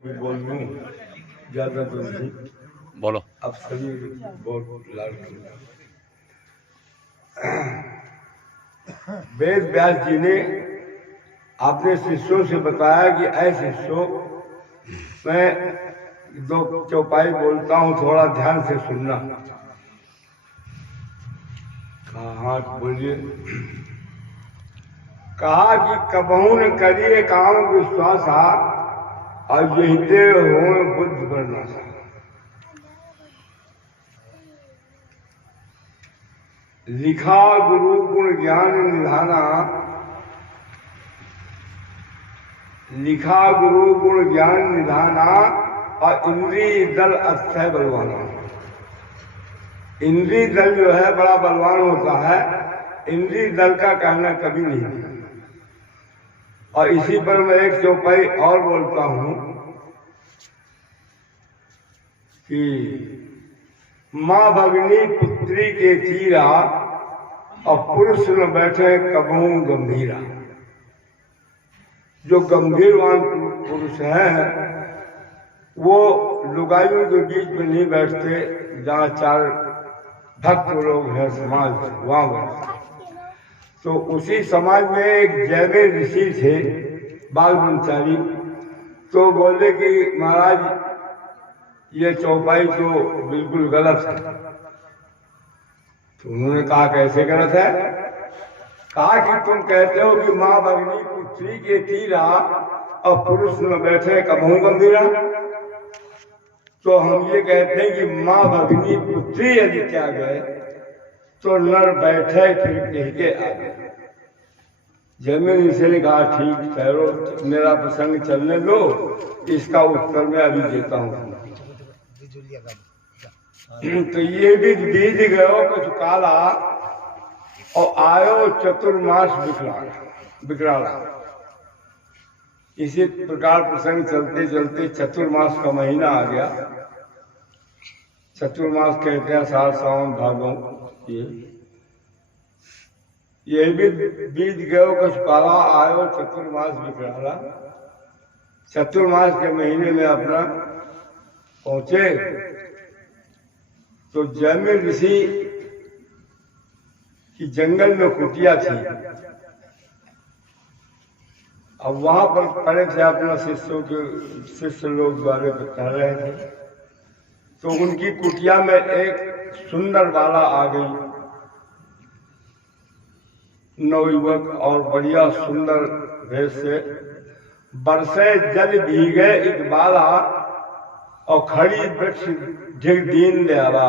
बोल लूं ज्यादा तो नहीं। बोलो। अब सभी बहुत लाल वेद व्यास जी ने अपने शिष्यों से बताया कि ऐसे शिष्यों मैं दो चौपाई बोलता हूँ, थोड़ा ध्यान से सुनना। कहा बोलिए। कहा कि कबहू न करिए काम विश्वास और यही हो बुद्ध बनना। लिखा गुरु गुण ज्ञान निधाना, लिखा गुरु गुण ज्ञान निधाना और इंद्रिय दल अस्थय बलवाना। इंद्रिय दल जो है बड़ा बलवान होता है, इंद्रिय दल का कहना कभी नहीं। और इसी पर मैं एक चौपाई और बोलता हूं कि माँ भगिनी पुत्री के तीरा और पुरुष न बैठे कबहू गंभीरा। जो गंभीरवान पुरुष हैं वो लुगाइयों के बीच में नहीं बैठते, जहाँ चार भक्त लोग हैं समाज वहां बैठते। तो उसी समाज में एक जैन ऋषि थे बाल ब्रह्मचारी, तो बोले कि महाराज ये चौपाई तो बिल्कुल गलत है। तो उन्होंने कहा कैसे गलत है? कहा कि तुम कहते हो कि माँ भगिनी पुत्री के तीरा और पुरुष न बैठे कबहू गंभीरा। तो हम ये कहते हैं कि माँ भगिनी पुत्री यदि त्याग गए तो नर बैठे फिर कह के आ गए। जमीन से ने कहा ठीक ठहरो, मेरा प्रसंग चलने दो, इसका उत्तर मैं अभी देता हूँ। तो ये भी बीज गयो कुछ काला और आयो चतुर्मास विकराला। इसी प्रकार प्रसंग चलते चलते चतुर्मास का महीना आ गया। चतुर्मास कहते हैं साल सावन भादों। ये भी बीज गयो कुछ काला आयो चतुर्मास विकराला। चतुर्मास के महीने में अपना पहुंचे तो जैमिन ऋषि की जंगल में कुटिया थी। अब वहां पर पड़े थे अपना शिष्य लोग द्वारे बता रहे थे। तो उनकी कुटिया में एक सुंदर बाला आ गई, नवयुवक और बढ़िया सुंदर भेष से। बरसे जल भीगे एक बाला और खड़ी वृक्ष ढिग दीन दयाला।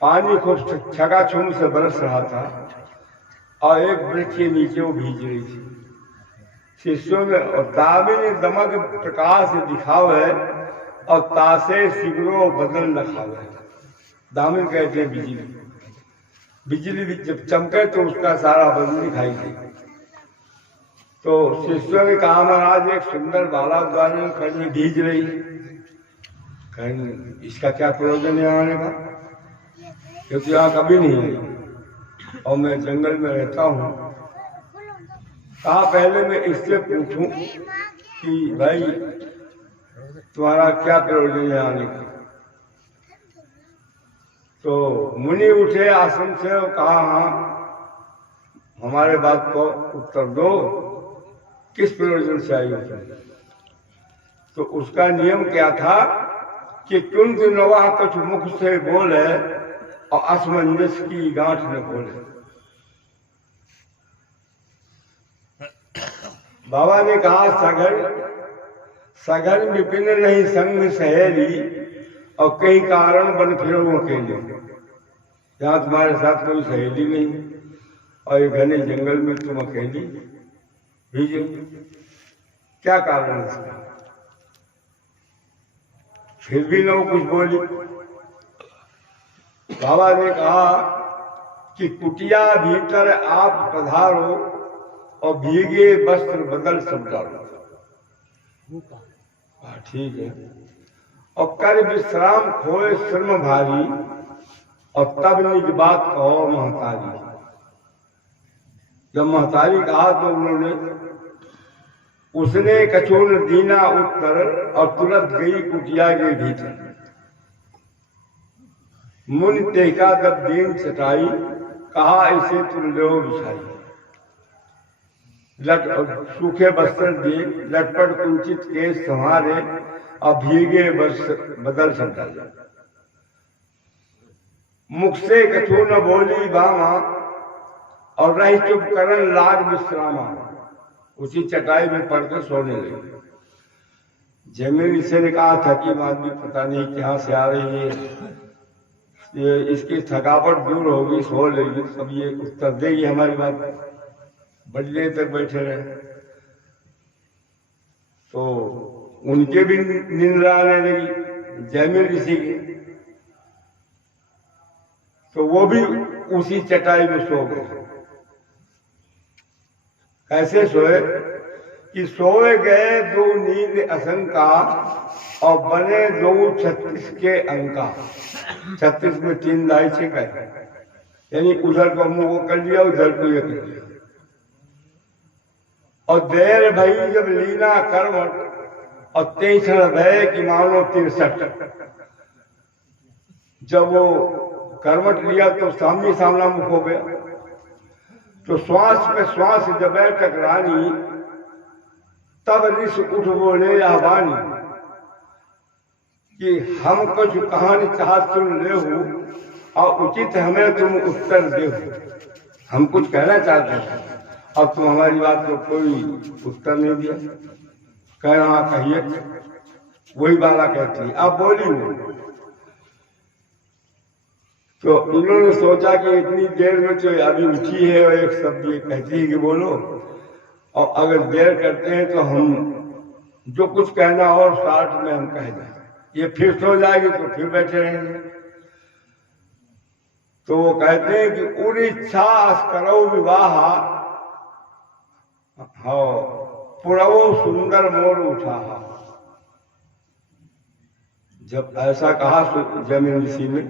पानी खूब छगाछूम से बरस रहा था और एक वृक्ष के नीचे वो भीज रही थी। शिष्यों में दामिनी दमक प्रकाश दिखावे और तासे सिगरो बदल न खावे। दामिन कहते हैं बिजली। बिजली भी जब चमके तो उसका सारा बदल दिखाई दे। तो शिष्यों ने कहा महाराज एक सुंदर बाला द्वारा खड़ी भीज रही, कहीं इसका क्या प्रयोजन है आने का? क्योंकि यहाँ कभी नहीं आई और मैं जंगल में रहता हूँ। कहा पहले मैं इससे पूछूं कि भाई तुम्हारा क्या प्रयोजन है आने का? तो मुनि उठे आश्रम से और कहा हाँ हमारे बात को उत्तर दो, किस प्रयोजन से आई हो? तो उसका नियम क्या था कि कुंज नवा कुछ मुख से बोले और असमंजस की गांठ न बोले। बाबा ने कहा सघन विपिन नहीं संग सहेली और कई कारण बन फिरो अकेले। यहाँ तुम्हारे साथ कोई सहेली नहीं और एक घने जंगल में तुम अकेली भीजे, क्या कारण है इसका? फिर भी न कुछ बोली। बाबा ने कहा कि कुटिया भीतर आप पधारो और भीगे वस्त्र बदल सब डालो। ठीक है। और कर विश्राम खोए श्रम भारी और तब निज बात कहो महतारी। जब महतारी कहा तो उन्होंने उसने कछु न दीना उत्तर और तुरंत गई कुटिया के भीतर। मुनि टेका जब दीन चटाई, कहा इसे तुम लो बिछाई। सूखे वस्त्र दिए, लटपट कुंचित केस संहारे और भीगे बदल सकता। मुख से कछु न बोली बामा और रही चुप करन लाग विश्रामा। उसी चटाई में पड़कर सोने लगे। जमीन से ने कहा था कि आदमी पता नहीं कहाँ से आ रही है, ये इसकी थकावट दूर होगी, सो लेगी, सब ये उत्तर देगी हमारी बात। बड़ी देर तक बैठे रहे तो उनके भी निंद्रा आने लगी जमीन ऋषि की, तो वो भी उसी चटाई में सो गए। कैसे सोए कि सोए गए दो नींद असंका और बने दो 36 के अंका। 36 में 3 दाई छे गए, यानी उधर को मुंह को कर लिया, उधर को ये कर लिया। और देर भई जब लीना करवट और 63 भय कि मानो 63। जब वो करवट लिया तो सामने सामना मुख हो गया। तो श्वास पे श्वास जब टकरानी, तब ऋषि उठ बोले यह वाणी कि हम कुछ कहानी चाह सुन ले हो और उचित हमें तुम उत्तर दे। हम कुछ कहना चाहते हैं और तुम हमारी बात को कोई उत्तर नहीं दिया। कहना कहिए, वही बाला कहती है अब बोली हो। तो इन्होंने सोचा कि इतनी देर में तो अभी उठी है और एक शब्द ये कहती है कि बोलो, और अगर देर करते हैं तो हम जो कुछ कहना और 60 में हम कह दें, ये फिर सो जाएगी तो फिर बैठे रहेंगे। तो वो कहते हैं कि उरी इच्छा करो विवाह हो पुरवो सुंदर मोर उठा। जब ऐसा कहा जमीन ऋषि ने,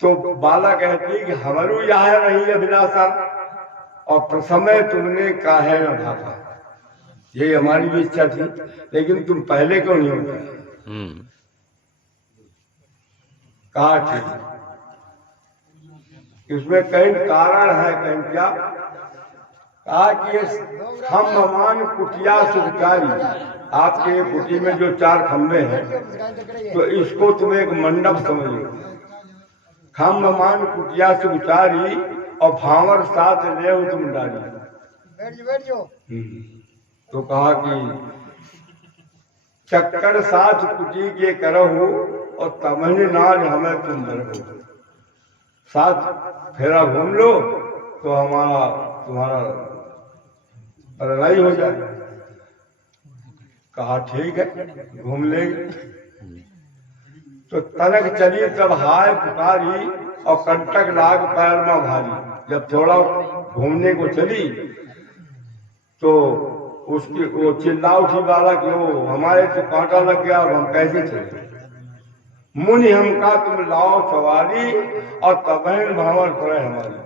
तो बाला कहती कि हमारू यह रही अभिलाषा और प्रसमय तुमने काहे न भागा। ये हमारी भी इच्छा थी, लेकिन तुम पहले क्यों नहीं होते। कहा ठीक, इसमें कहीं कारण है, कहीं क्या। कहा कि ये खम्भमान कुटिया सुखकारी, आपके कुटी में जो 4 खंभे हैं, तो इसको तुम एक मंडप समझो। खम्भमान कुटिया सुखकारी और भावर साथ ले तुम डाली। तो कहा कि चक्कर साथ कुटी के करहु और तमन नाज हमें तुम रहो। 7 फेरा घूम लो तो हमारा तुम्हारा लड़ाई हो जाए। कहा ठीक है, घूम लेंगे। तो तनक चली तब हाय पुकारी और कंटक लाग पैर में भारी। जब थोड़ा घूमने को चली तो उसकी वो चिल्ला उठी वाला कि वो हमारे तो कांटा लग गया, अब हम कैसे चले। मुनि हमका तुम लाओ सवारी और तबहन भावर पड़े हमारी।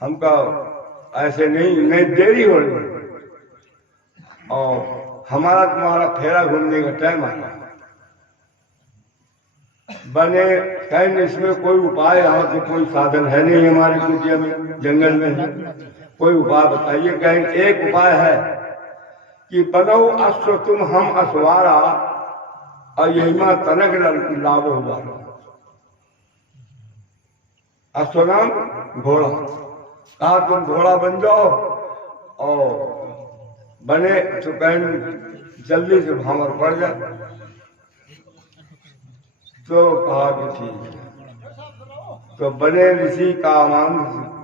हमका ऐसे नहीं देरी हो रही और हमारा तुम्हारा फेरा घूमने का टाइम आया। बने कहीं इसमें कोई उपाय, यहाँ से कोई साधन है नहीं हमारी कुटिया में, जंगल में है, कोई उपाय बताइए। कहीं एक उपाय है कि बनो अश्व तुम हम अश्वारा और यही माँ तनक लाभो हुआ। अश्व नाम घोड़ा। कहा तुम घोड़ा बन जाओ और बने तो कहीं जल्दी से भावर पड़ जाए। तो कहा कि ठीक है। तो बने ऋषि का मांग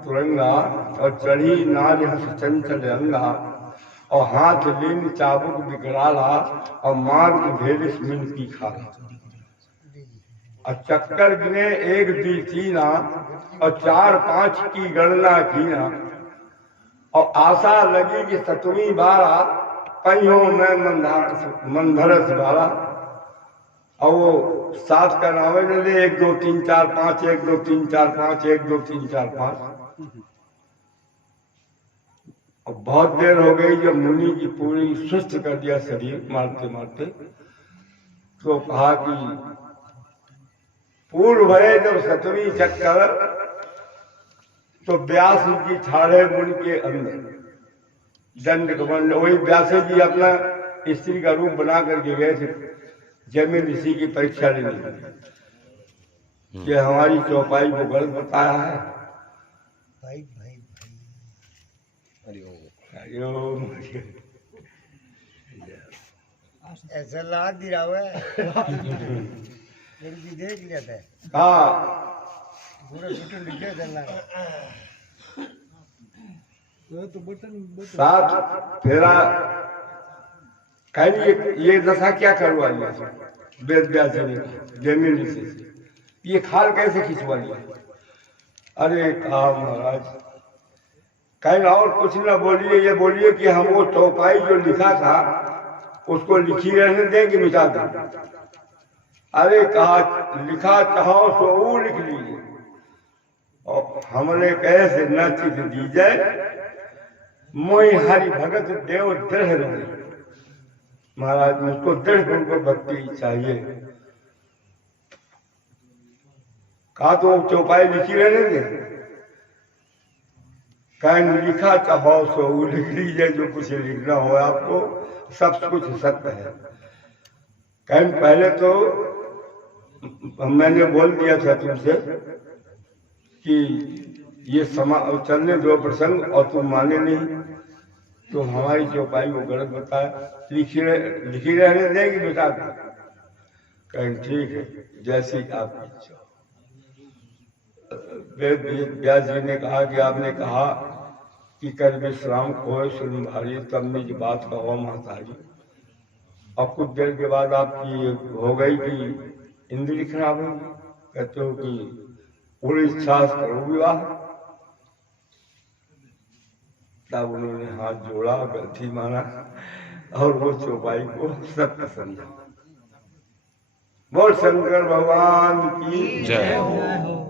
तुरंगा और चढ़ी नाज हस चंचल अंगा और हाथ लीन चाबुक बिकराला और मार्ग भेदिस मिनती खाला। और चक्कर गिने 1 2 3 और 4 5 की गणना की ना, और आशा लगी कि 7वीं बारा पहियों में मंधरस वाला। और वो 7 का नावे ने ले 1 2 3 4 5 1 2 3 4 5 1 2 3 4 5। और बहुत देर हो गई जब मुनि की पूरी सुस्त कर दिया शरीर मारते मारते, तो कहा कि पूर्व भरे जब सतवीं चक्कर तो व्यास जी ठाड़े मुनि के अंदर दंड कमंड। वही व्यास जी अपना स्त्री का रूप बना करके गए थे जैमिनी ऋषि की परीक्षा लेने के लिए कि हमारी चौपाई को गलत बताया है। भाई भाई हरिओम ऐसा ला दिया हुआ है लड़की देख लिया था। हाँ पूरा फोटो लिखे चलना तो बटन साथ फेरा कहीं ये दशा क्या करवा लिया वेद व्यास जी ने जमीन से ये खाल कैसे खिंचवा लिया। अरे कहा महाराज कहीं और कुछ ना बोलिए, ये बोलिए कि हम वो चौपाई जो लिखा था उसको लिखी रहने देंगे मिटा देंगे। अरे कहा लिखा चाहो तो वो लिख लीजिए और हमने कैसे न चित दी जाए मोहि हरि भगत देव दृढ़ रहे। महाराज मुझको दृढ़ उनको भक्ति चाहिए। कहा तो चौपाई लिखी रहने दे, कहीं लिखा चाहो सो वो लिख लीजिए, जो कुछ लिखना हो आपको सब कुछ सत्य है। कहीं पहले तो मैंने बोल दिया था तुमसे कि ये चलने दो प्रसंग और तुम माने नहीं, तो हमारी चौपाई को गलत बताया, लिखी रहने देंगे बेटा। कहीं ठीक है जैसी आपकी इच्छा। व्यास जी ने कहा कि आपने कहा कि कर विश्राम खोए सुन भारी तब निज बात कहो महतारी। और कुछ देर के बाद आपकी हो गई कि इंद्री खराब होगी, कहते हो कि पूरी इच्छा करो विवाह। तब उन्होंने हाथ जोड़ा, गलती माना और वो चौपाई को सत्य समझा। बोल शंकर भगवान की जय हो।